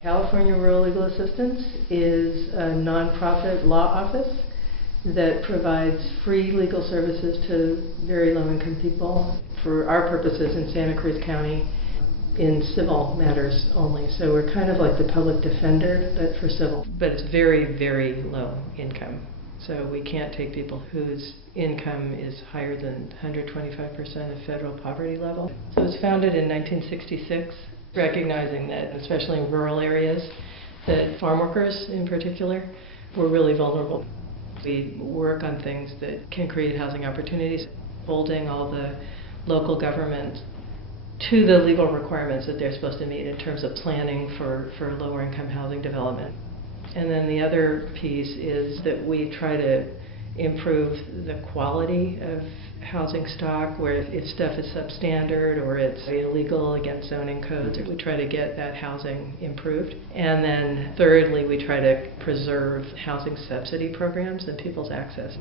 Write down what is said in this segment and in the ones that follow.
California Rural Legal Assistance is a nonprofit law office that provides free legal services to very low-income people for our purposes in Santa Cruz County in civil matters only. So we're kind of like the public defender, but for civil. But it's very, very low income. So we can't take people whose income is higher than 125% of federal poverty level. So it was founded in 1966, recognizing that, especially in rural areas, that farm workers in particular were really vulnerable. We work on things that can create housing opportunities, holding all the local government to the legal requirements that they're supposed to meet in terms of planning for lower income housing development. And then the other piece is that we try to improve the quality of housing stock, where if stuff is substandard or it's illegal against zoning codes, we try to get that housing improved. And then thirdly, we try to preserve housing subsidy programs and people's access.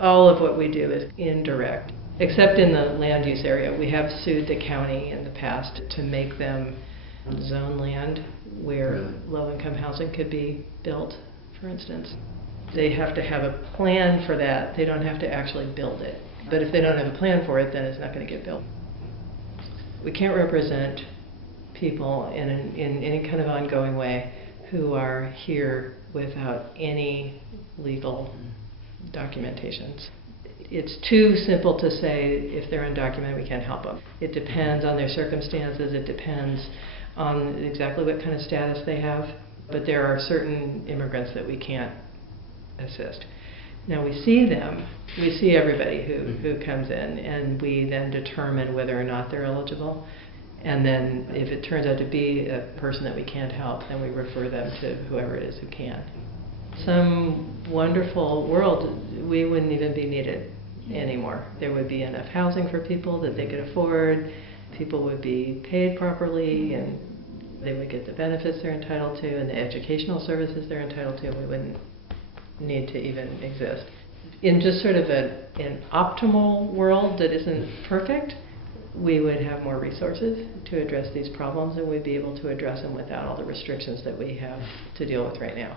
All of what we do is indirect, except in the land use area. We have sued the county in the past to make them zone land where low-income housing could be built, for instance. They have to have a plan for that. They don't have to actually build it. But if they don't have a plan for it, then it's not going to get built. We can't represent people in any kind of ongoing way who are here without any legal documentations. It's too simple to say if they're undocumented, we can't help them. It depends on their circumstances. It depends on exactly what kind of status they have. But there are certain immigrants that we can't assist. Now we see them, we see everybody who comes in, and we then determine whether or not they're eligible. And then if it turns out to be a person that we can't help, then we refer them to whoever it is who can. Some wonderful world, we wouldn't even be needed anymore. There would be enough housing for people that they could afford, people would be paid properly, and they would get the benefits they're entitled to and the educational services they're entitled to. We wouldn't need to even exist. In just sort of an optimal world that isn't perfect, we would have more resources to address these problems, and we'd be able to address them without all the restrictions that we have to deal with right now.